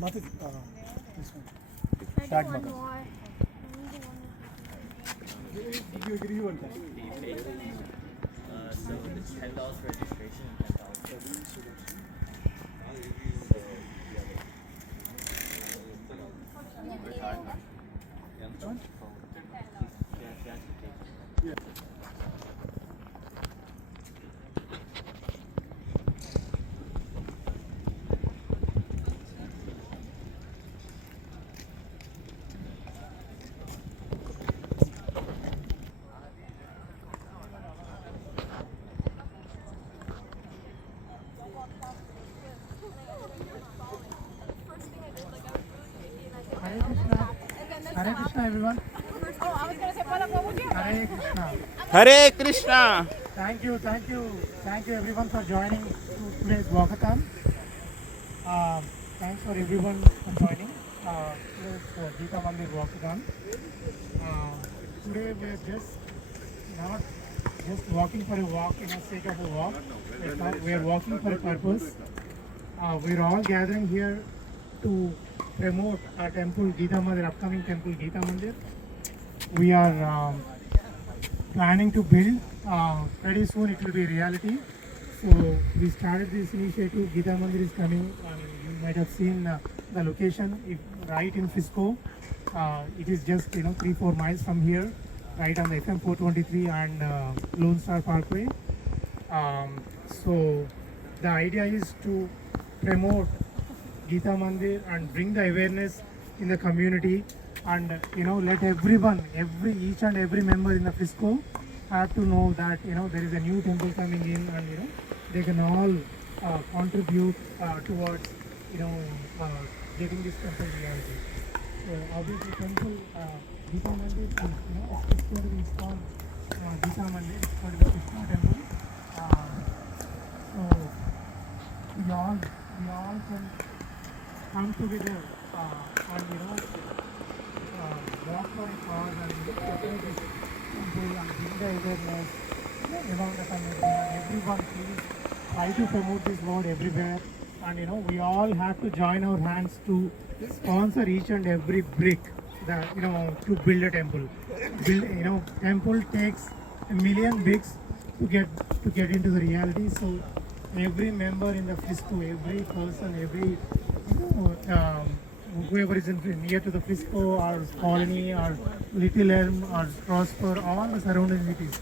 Mother, this one. I Tag don't mother. know why. You want that? So it's $10 registration and $10. Yeah. Hare Krishna. Hare Krishna, everyone. Hare Krishna. Hare Krishna. Thank you, everyone for joining today's walkathon. Thanks for everyone for joining today's Gita Mandir walkathon. Today we are just not just walking for a walk in the sake of a walk. We are walking for a purpose. We are all gathering here to promote our temple Gita Mandir, upcoming temple Gita Mandir. We are planning to build. Pretty soon it will be reality. So we started this initiative. Gita Mandir is coming. You might have seen the location right in Frisco. It is just 3-4 miles from here, right on the FM 423 and Lone Star Parkway. So the idea is to promote Gita Mandir and bring the awareness in the community, and let everyone, each and every member in the Frisco have to know that there is a new temple coming in, and they can all contribute towards getting this temple reality. So obviously temple Gita Mandir is it's going to be installed Gita Mandir, it's going to be Krishna temple. So we all can come together and walk for a cause and support this temple and bring the awareness around the community, and everyone please try to promote this word everywhere, and we all have to join our hands to sponsor each and every brick that to build a temple. Temple takes a million bricks to get into the reality. So every member in the Frisco, every person, every whoever is near to the Frisco or colony or Little Elm or Prosper, all the surrounding cities.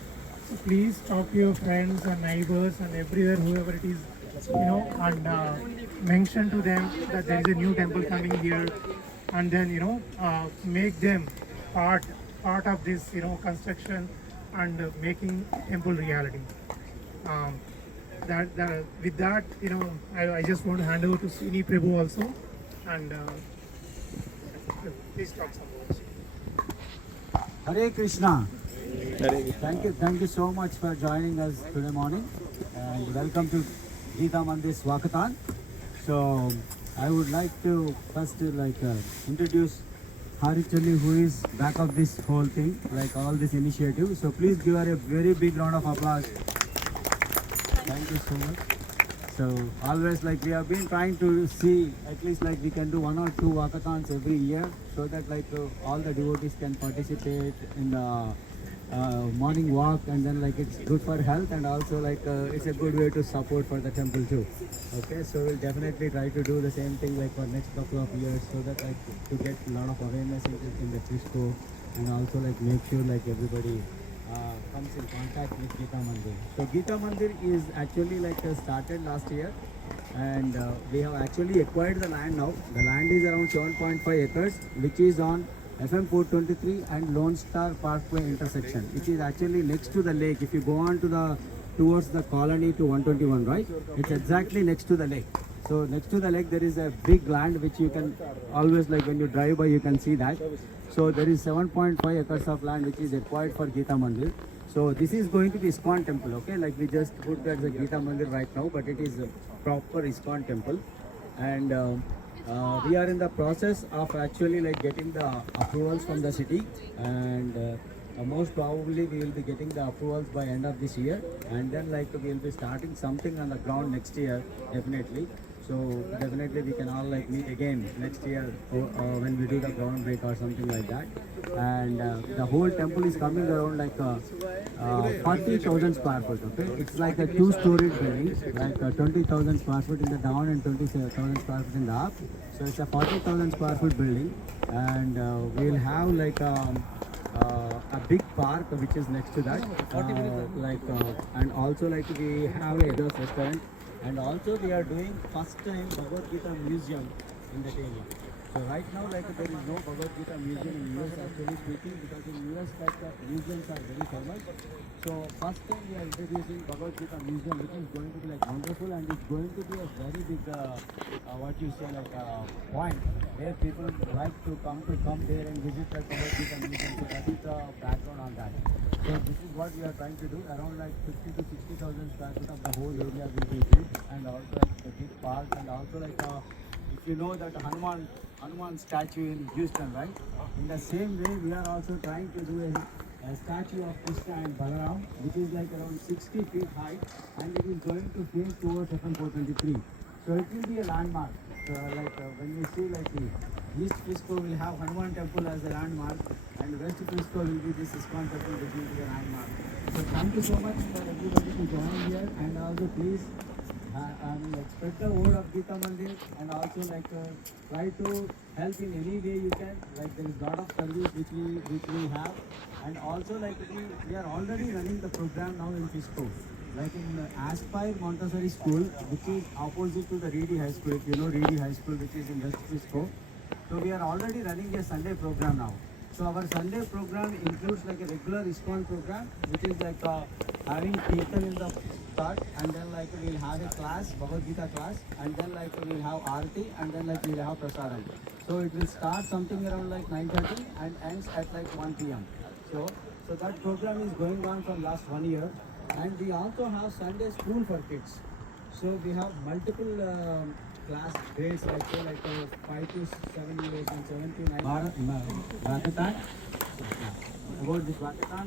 So please talk to your friends and neighbors and everywhere, whoever it is, and mention to them that there is a new temple coming here, and then make them part of this construction and making temple reality. With that, I just want to hand over to Srini Prabhu also, and please talk some words. Hare Krishna. Hare Thank you so much for joining us today morning, and welcome to Gita Mandir's Walkathon. So I would like to first introduce Harichali, who is back of this whole thing, like all this initiative. So please give her a very big round of applause. Thank you so much. So always we have been trying to see at least we can do 1 or 2 walkathons every year, so that all the devotees can participate in the morning walk, and then it's good for health, and also it's a good way to support for the temple too. Okay, so we'll definitely try to do the same thing for next couple of years, so that to get a lot of awareness in the Frisco, and also make sure everybody comes in contact with Gita Mandir. So Gita Mandir is actually started last year, and we have actually acquired the land now. The land is around 7.5 acres, which is on FM 423 and Lone Star Parkway intersection, which is actually next to the lake. If you go on to towards the colony to 121, right? It's exactly next to the lake. So next to the lake there is a big land which you can always when you drive by you can see that. So there is 7.5 acres of land which is acquired for Gita Mandir. So this is going to be ISKCON temple, okay? We just put that the Gita Mandir right now, but it is a proper ISKCON temple. And we are in the process of actually getting the approvals from the city, and most probably we will be getting the approvals by end of this year, and then we will be starting something on the ground next year, definitely. So definitely we can all like meet again next year when we do the ground break or something like that. And the whole temple is coming around like 40,000 square foot. Okay, it's like a two-story building, like 20,000 square foot in the down and 27,000 square foot in the up. So it's a 40,000 square foot building, and we'll have like a big park which is next to that. And also like we have a restaurant. And also we are doing first time Bhagavad Gita museum in that area. So right now like there is no Bhagavad Gita museum in US actually speaking, because in US like the museums are very famous. So first time we are introducing Bhagavad Gita museum, which is going to be like wonderful, and it's going to be a very big what you say like point where people like to come there and visit the Bhagavad Gita museum. So that is the background on that. So this is what we are trying to do. Around like 50 to 60,000 square feet of the whole area will be built, and also like the big park, and also like if you know that Hanuman statue in Houston, right? In the same way, we are also trying to do a statue of Krishna and Balaram, which is like around 60 feet high, and it is going to face towards FM 423. So it will be a landmark. So when you see like the East Frisco will have Hanuman temple as a landmark, and West Frisco will be this ISKCON temple, which will be a landmark. So thank you so much for everybody to join here, and also please spread the word of Gita Mandir, and also try to help in any way you can. Like there is lot of service which we have, and also like we are already running the program now in Frisco. Like in Aspire Montessori School, which is opposite to the Reedy High School. If you know Reedy High School, which is in West Frisco. So we are already running a Sunday program now. So our Sunday program includes like a regular ISKCON program, which is like having Kirtan in the start, and then like we'll have a class, Bhagavad Gita class, and then like we'll have Aarti, and then like we'll have Prasadam. So it will start something around like 9:30 and ends at like 1 p.m. So that program is going on from last 1 year, and we also have Sunday school for kids. So we have multiple class grades like 5 to 7 years and 7 to 9. Vakatan. About this Vakatan,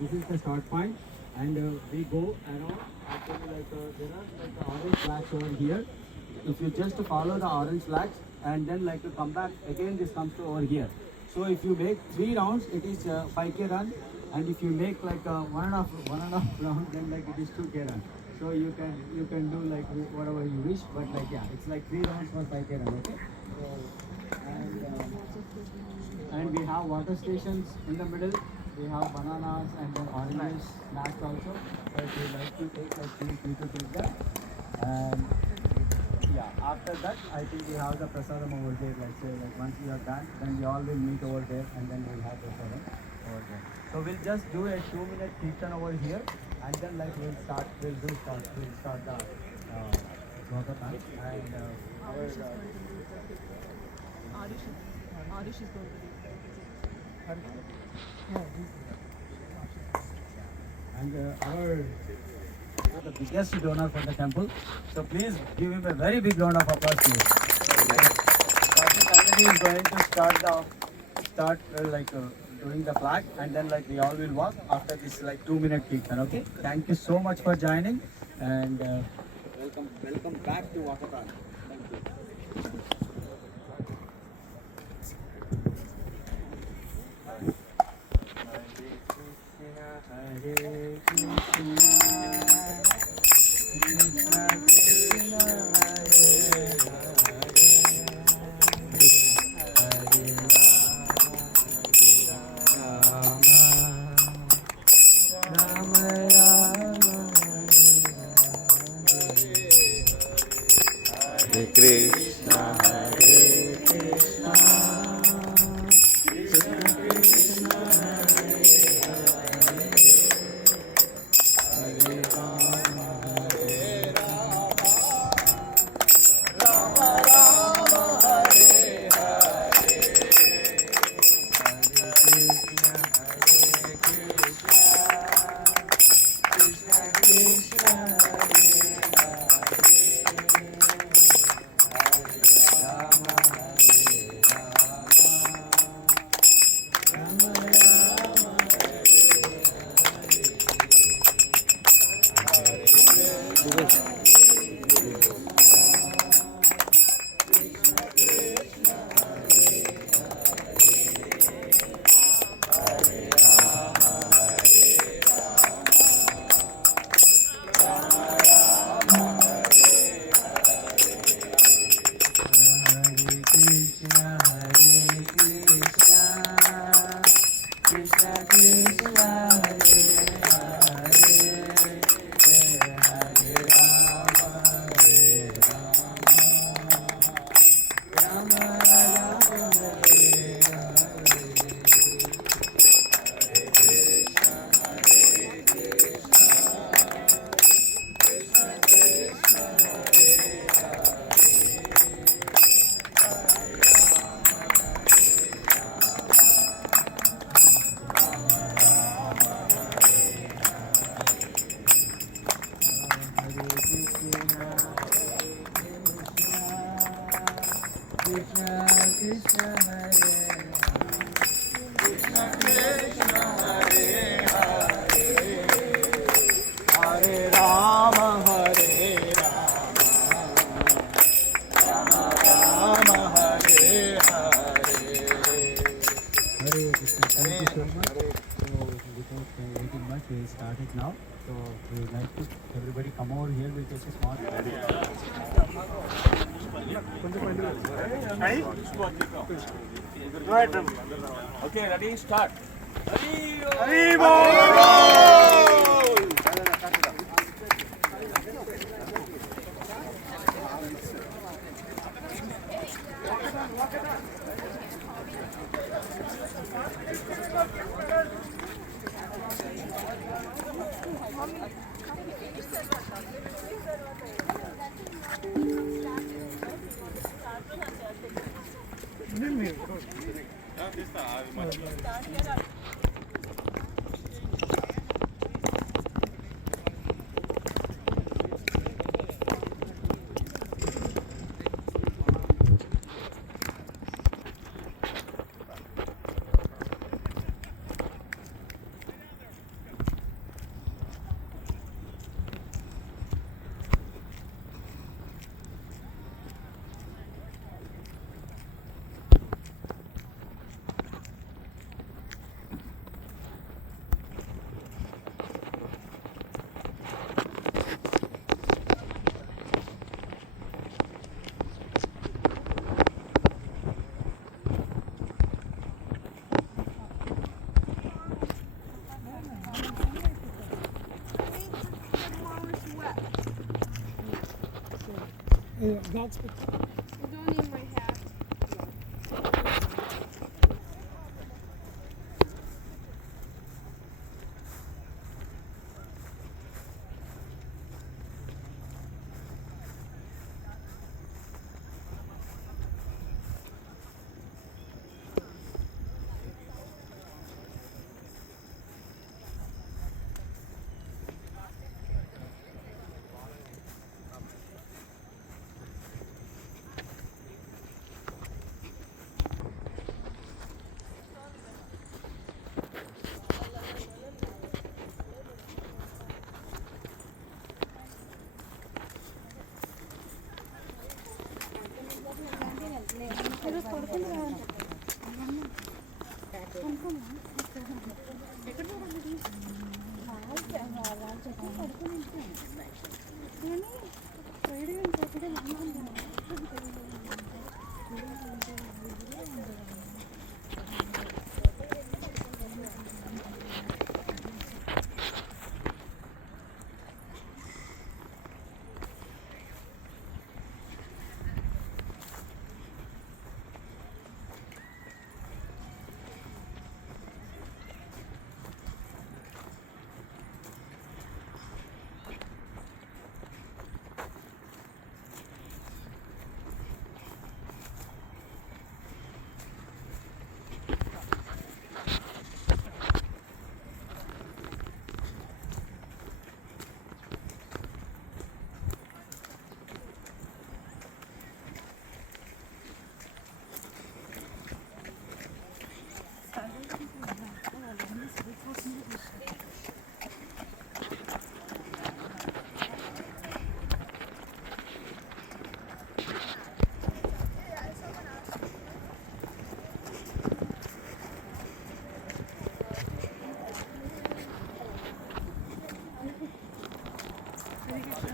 this is the start point, and we go around. Actually, there are the orange flags over here. If you just follow the orange flags and then to come back again, this comes to over here. So if you make 3 rounds, it is 5K run, and if you make like one and a half round, then it is 2K run. So you can do whatever you wish, but it's like 3 rounds for 5K run, okay? So, and we have water stations in the middle. We have bananas and then oranges, snacks also. But we like to take feel to take that. And after that, I think we have the prasadam over there. Once we are done, then we all will meet over there, and then we'll have prasadam over there. So we'll just do a 2-minute kirtan over here, and then we'll start the Bhagavatam, and Arish is going to be. and our the biggest donor for the temple. So please give him a very big round of applause, please. He is going to start doing the flag, and then we all will walk after this 2-minute kirtan. Okay. Thank you so much for joining, and welcome back to Vakatan. Thank you. Hare Krishna, Krishna Krishna, Hare Krishna, Hare Krishna, Krishna Krishna, Hare Rama, Hare Rama, Rama Rama, Hare Hare, Hare Krishna, Hare Krishna, Krishna Krishna, Hare Hare, We started now, so we would like to everybody come over here. We'll take a small. Okay, ready, start. God's Don't need my hat.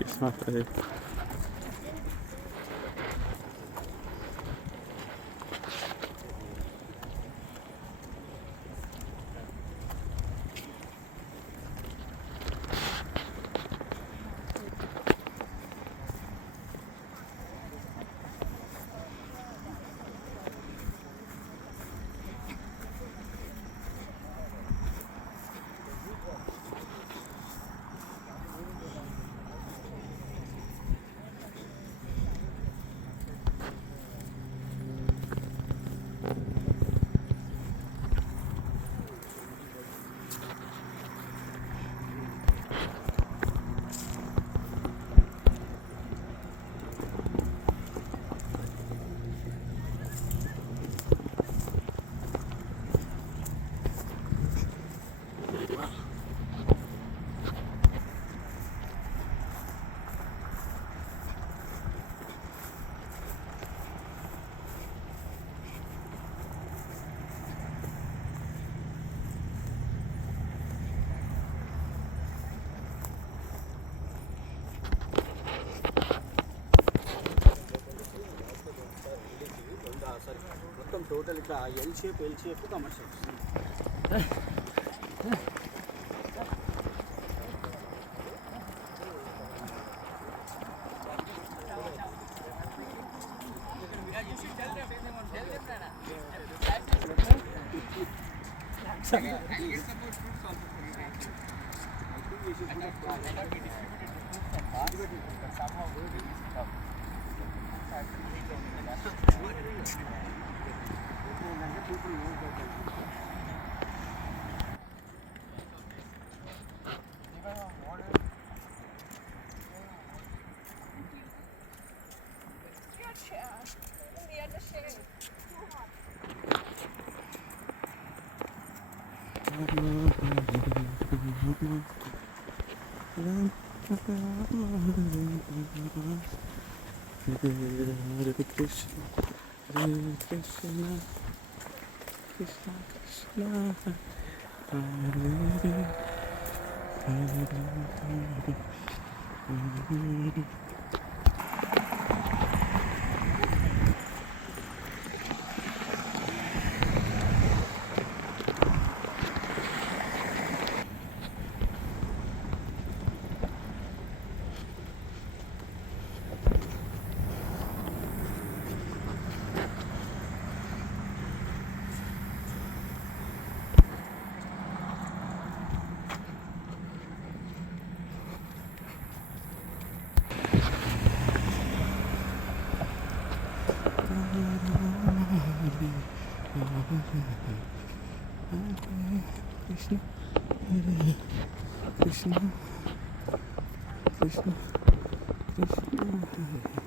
It's not ready. ఇట్లా L shape commercial. Hare Krishna, Hare Krishna, Krishna Krishna, Hare Hare, Hare Hare. Krishna, Hare Krishna, Krishna, Krishna, Hare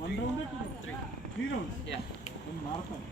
One round or two? 3 rounds? Yeah. One marathon.